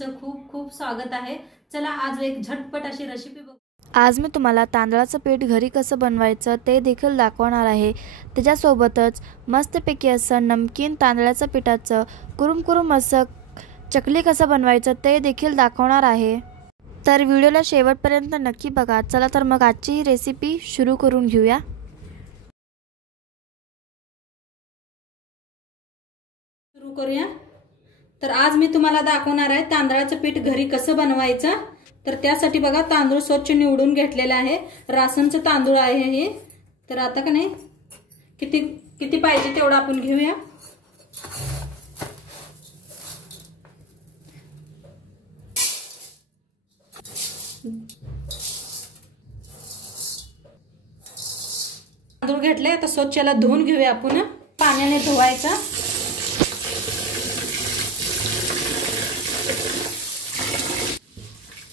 तुमचं खूप खूप स्वागत आहे। चला आज एक झटपट अशी रेसिपी बघू। आज मी तुम्हाला तांदळाचं पीठ घरी कसं बनवायचं ते देखील दाखवणार आहे। त्याच्यासोबतच मस्तपैकी असं नमकीन तांदळाचं पिठाचं कुरुम असं चकली कसं बनवायचं ते देखील दाखवणार आहे। तर व्हिडिओला शेवटपर्यंत नक्की बघा। चला तर मग आजची ही रेसिपी सुरू करून घेऊया। सुरू करूया। तर आज मी तुम्हाला दाखवणार आहे तांदळाचं पीठ घरी कसं बनवायचं। तर त्यासाठी बघा तांदूळ स्वच्छ निवडून घेतलेला आहे। राशनचं तांदूळ आहे हे। तर आता का नाही किती पाहिजे तेवढं आपण घेऊया। तांदूळ घेतले आता स्वच्छ याला धुवून घेऊया आपण। पाण्याने धुवायचा।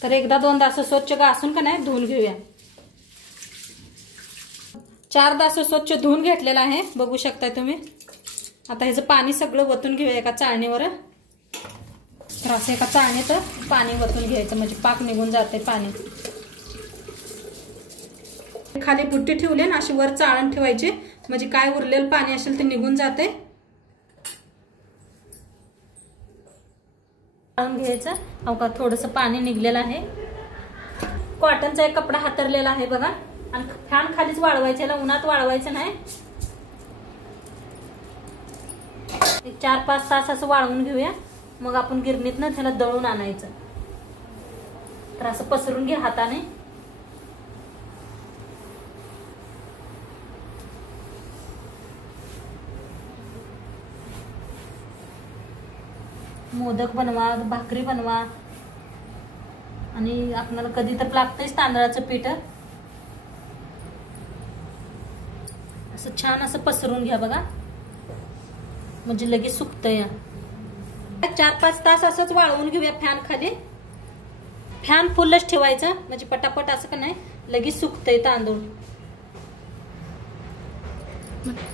तर एकदा दोनदा असं स्वच्छ घासून का नाही धुवून घेऊया। 4दा असं स्वच्छ धुवून घेतलेला आहे, बघू शकता तुम्ही। आता ह्याचं पाणी सगळं वतून घेऊया एका चाळणीवर। तर असं एका चाळणीत पाणी वतून घ्यायचं म्हणजे पाक निघून जाते पाणी। खाली बुट्टी ठेवली ना अशी वर चाळण ठेवायची म्हणजे काय उरलेलं पाणी असेल ते निघून जाते। घ्यायचं हो का, थोडंसं पाणी निघलेलं आहे। कॉटनचा एक कपडा हातरलेला आहे बघा आणि फॅन खालीच वाळवायचं, याला उन्हात वाळवायचं नाही। 4-5 तास असं वाळवून घेऊया, मग आपण गिरणीतनं त्याला दळून आणायचं। तर असं पसरून घ्या हाताने। मोदक बनवा, भाकरी बनवा आणि आपल्याला कधी तर लागतंच तांदळाचं पीठ। असं छान असं पसरून घ्या बघा, म्हणजे लगेच सुकतंय। 4-5 तास असंच वाळवून घेऊया फॅन खाली। फॅन फुलच ठेवायचं म्हणजे पटापट असं का नाही लगेच सुकतंय तांदूळ।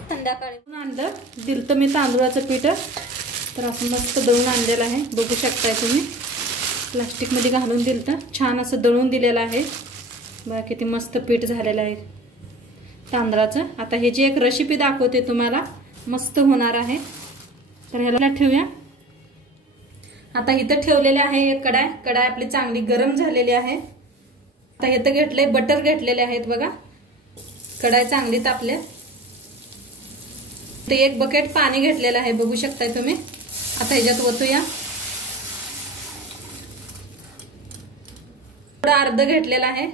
संध्याकाळी आणलं दिलतं मी तांदूळाचं पीठ। तर असं मस्त दळून आणलेलं आहे, बघू शकताय तुम्ही। प्लास्टिक मध्ये घालून दिलतं, छान असं दळून दिलेलं आहे बघा। किती मस्त पीठ झालेलं आहे तांदळाचं। आता ह्याची एक रेसिपी दाखवते तुम्हाला, मस्त होणार आहे। तर ह्याला ठेवूया। आता इथं ठेवलेले आहे एक कढाई आपली चांगली गरम झालेली आहे। आता इथं घेतलंय बटर घेतलेले आहेत बघा। कढाई चांगली तापल्या। ते एक बकेट पाणी घेतलेलं आहे, बघू शकताय तुम्ही। आता ह्याच्यात ओतूया। थोडं अर्ध घेतलेलं आहे,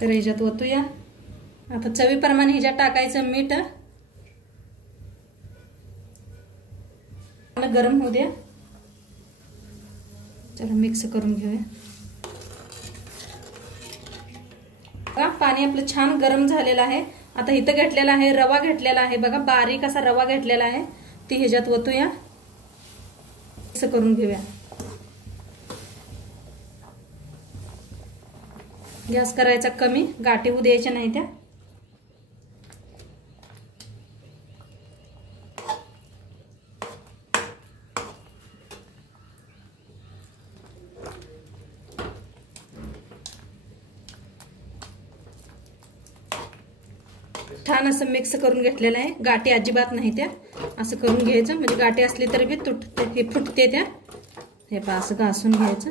तर ह्याच्यात ओतूया। आता चवीप्रमाणे ह्याच्यात टाकायचं मीठ। गरम होऊ द्या, चला मिक्स करून घेऊया। पाणी आपलं छान गरम झालेलं आहे। आता इथं घेतलेला आहे रवा घेतलेला आहे बघा, बारीक असा रवा घेतलेला आहे। ती ह्याच्यात ओतूया, मिक्स करून घेऊया। गॅस करायचा कमी, गाठी होऊ द्यायच्या नाही त्या। छान असं मिक्स करून घेतलेलं आहे, गाठी अजिबात नाही त्या। असं करून घ्यायचं म्हणजे गाठी असली तरी बी तुटते, हे फुटते त्या। हे पहा असं घासून घ्यायचं।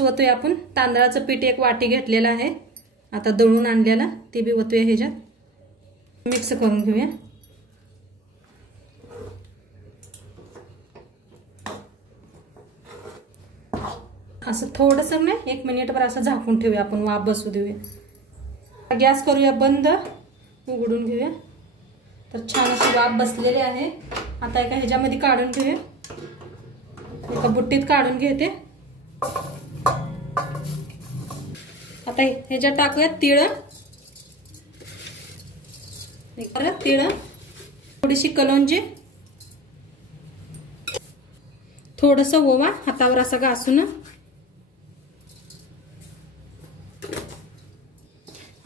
ओतूया आपण तांदळाचं पीठ एक वाटी घेतलेलं आहे आता दळून आणलेला, ते बी ओतूया ह्याच्यात, मिक्स करून घेऊया। असं थोडंसं नाही 1 मिनिटभर असं झाकून ठेवूया आपण, वाफ बसू देऊया। गॅस करूया बंद, उघडून घेऊया। तर छान अशी वाफ बसलेली आहे। आता एका ह्याच्यामध्ये काढून घेऊया, एका बुट्टीत काढून घेते। आता ह्याच्यात टाकूया तीळ, थोडीशी कलोंजी, थोडंसं ओवा हातावर असं घासून।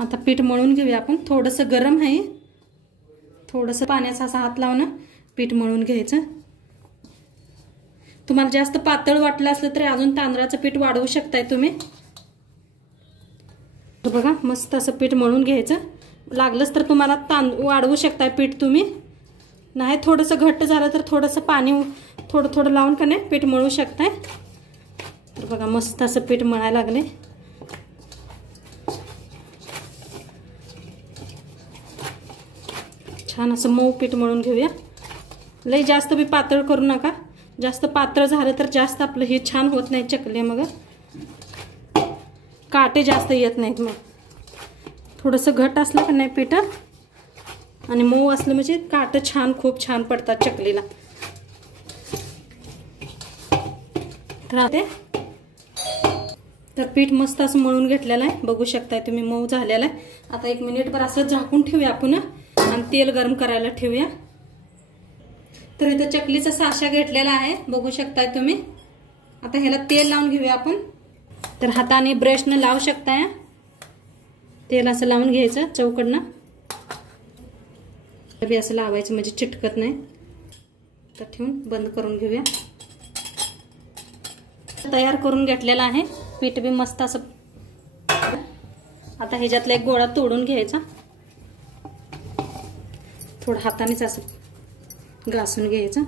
आता पीठ मळून घेऊया आपण, थोडंसं गरम आहे। थोडंसं पाण्याचा असा हात लावून पीठ मळून घ्यायचं. तुम्हाला जास्त पातळ वाटलं असलं तरी अजून तांदळाचं पीठ वाढवू शकताय तुम्ही. बघा मस्त असं पीठ मळून घ्यायचं. लागलंच तर तुम्हाला वाढवू शकताय पीठ तुम्ही. नाही थोडंसं घट्ट झालं तर थोडंसं पाणी थोडं थोडं लावून का नाही पीठ मळू शकताय. तर बघा मस्त असं पीठ मळायला लागले. छान असं मऊ पीठ मळून घेऊया. लई जास्त बी पातळ करू नका. जास्त पातळ झालं तर जास्त आपलं हे छान होत नाही चकली. मग काटे जास्त येत नाहीत. मग थोडंसं घट असलं का नाही पीठ आणि मऊ असलं म्हणजे काटे छान खूप छान पडतात चकलीला. तर पीठ मस्त असं मळून घेतलेलं आहे. बघू शकताय तुम्ही मऊ झालेलं आहे. आता 1 मिनिटभर असं झाकून ठेवूया आपण आणि तेल गरम करायला ठेवूया. तर इथं चकलीचा साचा घेतलेला आहे. बघू शकताय तुम्ही. आता ह्याला तेल लावून घेऊया आपण. तर हाताने ब्रशने लावू शकताय. तेल असं लावून घ्यायचं चौकडनं. बी असं लावायचं म्हणजे चिटकत नाही. तर ठेवून बंद करून घेऊया. तयार करून घेतलेला आहे पीठ बी मस्त असं. आता ह्याच्यातला एक गोळा तोडून घ्यायचा. थोडं हातानेच असं घासून घ्यायचं.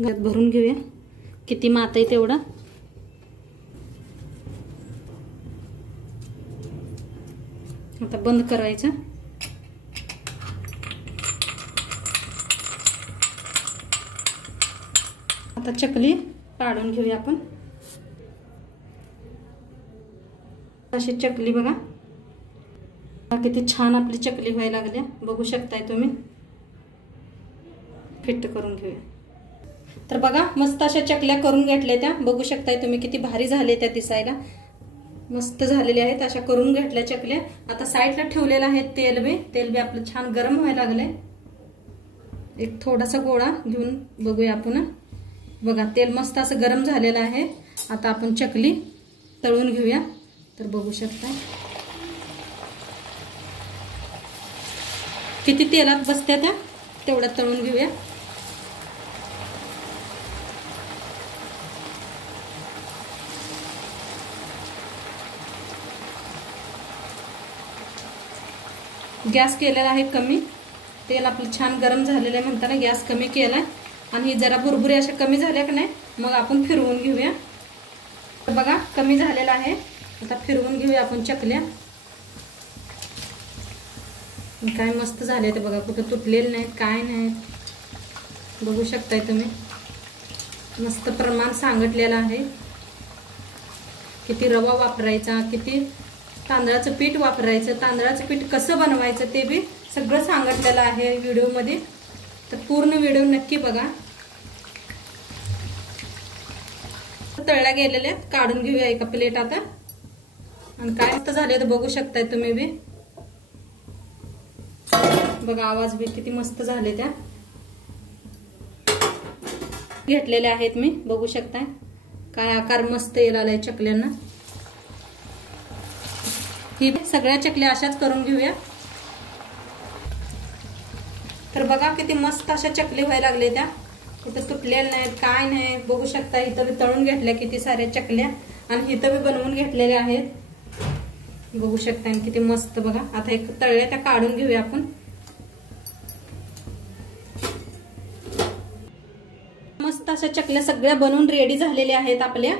घरात भरून घेऊया. किती मात आहे तेवढं. आता बंद करायचं. आता चकली काढून घेऊया आपण. अशी चकली बघा किती छान आपली चकली व्हायला लागल्या. बघू शकताय तुम्ही. फिट करून घेऊया. तर बघा मस्त अशा चकल्या करून घेतल्या त्या. बघू शकताय तुम्ही किती भारी झाले त्या दिसायला. मस्त झालेले आहेत. अशा करून घेतल्या चकल्या. आता साईडला ठेवलेला आहे तेल बी आपलं छान गरम व्हायला लागलंय. एक थोडासा गोळा घेऊन बघूया आपण. बघा तेल मस्त असं गरम झालेलं आहे. आता आपण चकली तळून घेऊया. तर बघू शकता किती तेलात बसत्या त्या तेवढ्या तळून घेऊया. गॅस केलेला आहे कमी. तेल आपलं छान गरम झालेलं आहे म्हणताना गॅस कमी केलाय. आणि जरा बुरबुरी अशा कमी झाल्या का नाही मग आपण फिरवून घेऊया. बघा कमी झालेला आहे. आता फिरवून घेऊया आपण चकल्या. काय मस्त झाले ते बघा. कुठं तुटलेले नाहीत काय नाहीत. बघू शकताय तुम्ही. मस्त प्रमाण सांगितलेलं आहे. किती रवा वापरायचा, किती तांदळाचं पीठ वापरायचं, तांदळाचं पीठ कसं बनवायचं ते बी सगळं सांगितलेलं आहे व्हिडिओमध्ये. तर पूर्ण व्हिडिओ नक्की बघा. तळल्या गेलेल्या काढून घेऊया एका प्लेट आता. आणि काय मस्त झाले तर बघू शकताय तुम्ही बी. बघा आवाज बी किती मस्त झाले त्या. घेतलेल्या आहेत मी. बघू शकताय काय आकार मस्त येईल आलाय चकल्यांना. ही सगळ्या चकल्या अशाच करून घेऊया. तर बघा किती मस्त अशा चकली व्हायला लागले त्या. कुठं तुटलेल्या नाहीत काय नाही. बघू शकता इथं बी तळून घेतल्या किती साऱ्या चकल्या. आणि इथं बी बनवून घेतलेल्या आहेत. बघू शकता किती मस्त. बघा आता एक तळल्या त्या काढून घेऊया आपण. मस्त अशा चकल्या सगळ्या बनवून रेडी झालेल्या आहेत आपल्या.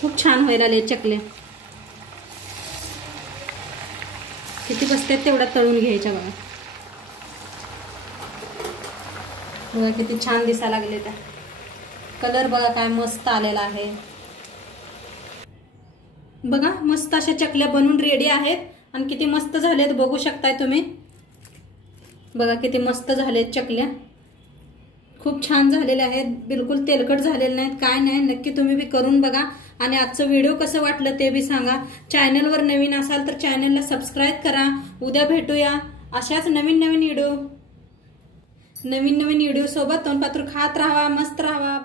खूप छान व्हायला लागले चकल्या. किती बसतात तेवढ्या तळून घ्यायच्या बघा. बघा किती छान दिसायला लागले त्या. कलर बघा काय मस्त आलेला आहे. बघा मस्त अशा चकल्या बनवून रेडी आहेत. आणि किती मस्त झालेत बघू शकताय तुम्ही. बघा किती मस्त झालेत चकल्या. खूप छान झालेल्या आहेत. बिलकुल तेलकट झालेले नाहीत काय नाही. नक्की तुम्ही बी करून बघा. आणि आजचं व्हिडिओ कसं वाटलं ते बी सांगा. चॅनलवर नवीन असाल तर चॅनलला सबस्क्राईब करा. उद्या भेटूया अशाच नवीन नवीन व्हिडिओ सोबत. तोंडपात्र खात राहा. मस्त राहा.